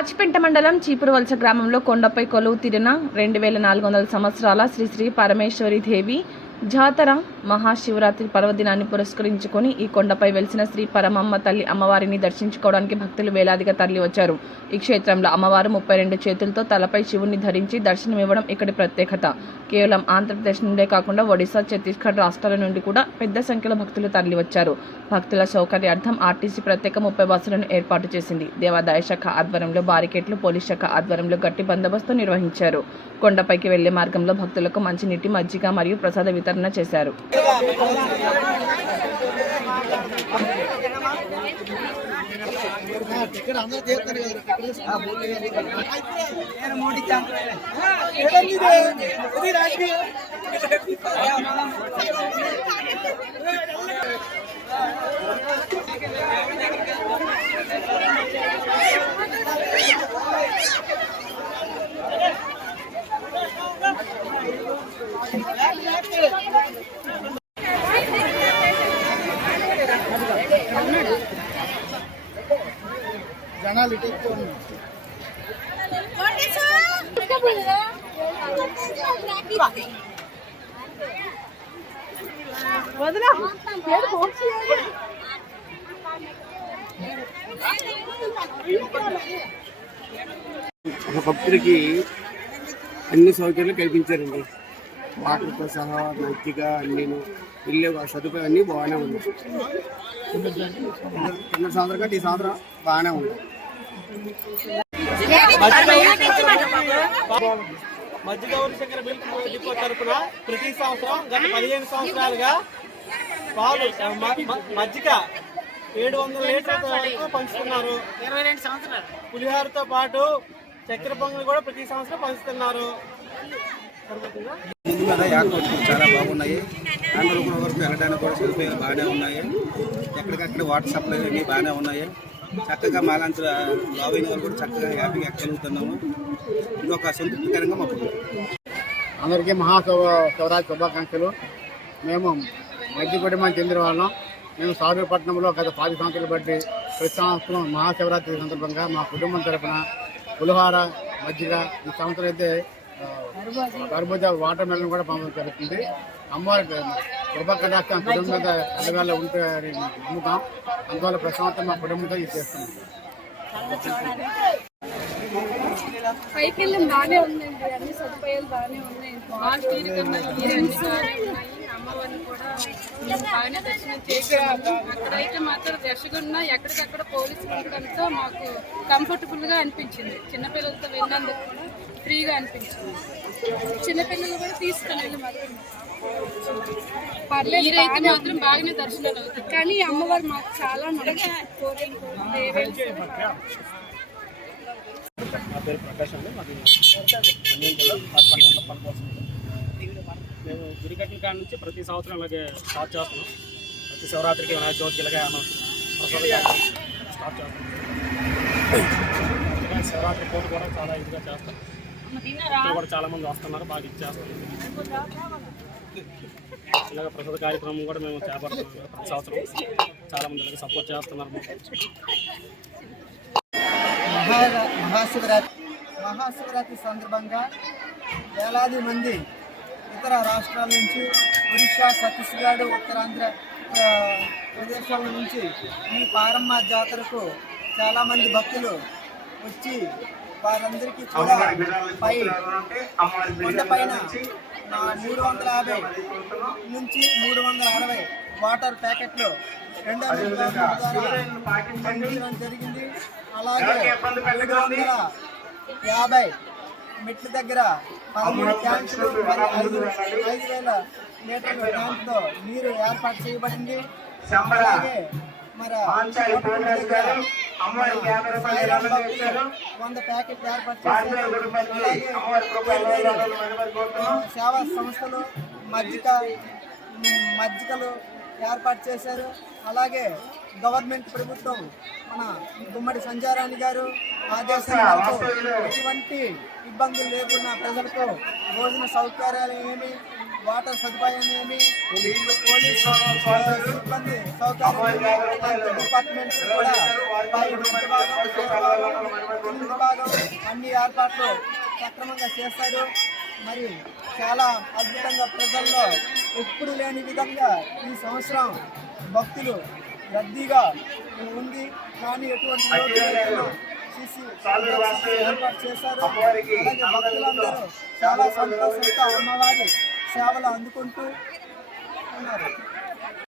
పాచిపెంట మండలం చీపురువలస గ్రామంలో కొండపై కొలువు తీరిన 2400 సంవత్సరాల శ్రీ శ్రీ పరమేశ్వరి దేవి జాతర మహాశివరాత్రి పర్వదినాన్ని పురస్కరించుకొని ఈ కొండపై వెలిసిన శ్రీ పరమమ్మ తల్లి అమ్మవారిని దర్శించుకోవడానికి భక్తులు వేలాదిగా తరలివచ్చారు. ఈ క్షేత్రంలో అమ్మవారు 32 చేతులతో తలపై శివుని ధరించి దర్శనమివ్వడం ఇక్కడి ప్రత్యేకత. కేవలం ఆంధ్రప్రదేశ్ నుండే కాకుండా ఒడిశా, ఛత్తీస్గఢ్ రాష్ట్రాల నుండి కూడా పెద్ద సంఖ్యలో భక్తులు తరలివచ్చారు. భక్తుల సౌకర్యార్థం ఆర్టీసీ ప్రత్యేక 30 బస్సులను ఏర్పాటు చేసింది. దేవాదాయ శాఖ ఆధ్వర్యంలో బారికేట్లు, పోలీస్ శాఖ ఆధ్వర్యంలో గట్టి బందోబస్తు నిర్వహించారు. కొండపైకి వెళ్లే మార్గంలో భక్తులకు మంచినీటి, మజ్జిగ మరియు ప్రసాద వితరణ చేశారు. జనాలు ఒక భక్తుడికి అన్ని సౌకర్యాలు కల్పించారండి. వాటర్తో సహా మంచిగా అన్నీను వెళ్ళే సదుపాయం అన్నీ బాగానే ఉంది. కింద సంవత్సరం కంటే ఈ సంవత్సరం బాగానే ఉంది. మధ్యగౌరి శంకర మిల్క్ డిపో తరఫున ప్రతి సంవత్సరం గత 15 సంవత్సరాలుగా పాలు మజ్జిగ 700 లీటర్లతో పంచుతున్నారు. 22 సంవత్సరాలు పులిహోరతో పాటు చక్కెర పొంగల్ కూడా ప్రతి సంవత్సరం పంచుతున్నారు. ముందు మీద ఏర్పాట్లు చాలా బాగున్నాయి. అందరూ కూడా వరకు వెళ్ళడానికి కూడా సదుపాయాలు బాగానే ఉన్నాయి. ఎక్కడికక్కడ వాటర్ సప్లై అన్నీ బాగానే ఉన్నాయి. చక్కగా మాలాంటి లావైన వాళ్ళు కూడా చక్కగా హ్యాపీగా ఎక్కగలుగుతున్నాము. ఇది ఒక సంతృప్తికరంగా మాకు. అందరికీ మహాశివరాత్రి శుభాకాంక్షలు. మేము మధ్య కుటుంబానికి చెందిన వాళ్ళం. మేము సారూపట్నంలో గత 10 సంవత్సరాలు బట్టి ప్రతి సంవత్సరం మహాశివరాత్రి సందర్భంగా మా కుటుంబం తరఫున పులిహోర, మజ్జిగ, ఈ సంవత్సరం అయితే కర్బూజా, వాటర్ మెలన్ కూడా పంపడం జరుగుతుంది. అమ్మవారి కృపా కటాక్షం కుటుంబం మీద అల్లగాల్లో ఉంటాయని నమ్ముతాం. అందువల్ల ప్రశాంతం మా కుటుంబంతో ఇది చేస్తున్నాం. పైకి బాగానే ఉందండి, అన్ని సదుపాయాలు బాగానే ఉన్నాయి. అమ్మవారిని కూడా బాగానే దర్శనం చేసాము. అక్కడైతే మాత్రం రష్గా ఉన్నా ఎక్కడికక్కడ పోలీసులు ఉండడంతో మాకు కంఫర్టబుల్ గా అనిపించింది. చిన్నపిల్లలతో వెళ్ళినందుకు కూడా ఫ్రీగా అనిపించింది. చిన్నపిల్లలు కూడా తీసుకుని వెళ్ళి మాత్రం మీరైతే మాత్రం బాగానే దర్శనాలు అవుతాయి. కానీ అమ్మవారు మాకు చాలా నా పేరు ప్రకాష్ అండి. మాది మేము గురికట్టిన కాడ నుంచి ప్రతి సంవత్సరం ఇలాగే స్టార్ట్ చేస్తున్నాం. ప్రతి శివరాత్రికి, వినాయక చవితికి ఇలాగే స్టార్ట్ చేస్తాం. శివరాత్రి పూట కూడా చాలా ఇదిగా చేస్తాం. కూడా చాలా మంది వస్తున్నారు, బాగా ఇచ్చేస్తాం. ఇలాగ ప్రసాద కార్యక్రమం కూడా మేము చేపడుతున్నాం. ప్రతి సంవత్సరం చాలా మంది ఇలాగ సపోర్ట్ చేస్తున్నారు. మహాశివరాత్రి సందర్భంగా వేలాది మంది ఇతర రాష్ట్రాల నుంచి, ఒడిశా, ఛత్తీస్గఢ్, ఉత్తరాంధ్ర ప్రదేశాల నుంచి ఈ పారమ్మ జాతరకు చాలామంది భక్తులు వచ్చి వారందరికీ కూడా కొండపైన 350 నుంచి 360 వాటర్ ప్యాకెట్లు 2 ద్వారా పంపించడం జరిగింది. అలాగే 750 మెట్ల దగ్గర 13 ట్యాంకులు, 5,000 లీటర్ల ట్యాంకుతో నీరు ఏర్పాటు చేయబడింది. అలాగే మరి 100 ప్యాకెట్లు ఏర్పాటు చేశారు. సేవా సంస్థలు మజ్జిగలు ఏర్పాటు చేశారు. అలాగే గవర్నమెంట్ ప్రభుత్వం మన గుమ్మడి సంజారాణి గారు ఆదేశాలతో ఎటువంటి ఇబ్బందులు లేకుండా ప్రజలకు భోజన సౌకర్యాలు ఏమి వాటర్ సదుపాయం ఏమి, పోలీస్ సిబ్బంది సౌకర్యం, డిపార్ట్మెంట్ కూడా విభాగం అన్ని ఏర్పాట్లు సక్రమంగా చేశారు. మరి చాలా అద్భుతంగా ప్రజల్లో ఎప్పుడు లేని విధంగా ఈ సంవత్సరం భక్తులు రద్దీగా ఉంది. కానీ ఎటువంటి ఏర్పాటు చేశారు. అలాగే భక్తులందరూ చాలా సంతోషంతో అమ్మవారి సేవలు అందుకుంటూ ఉన్నారు.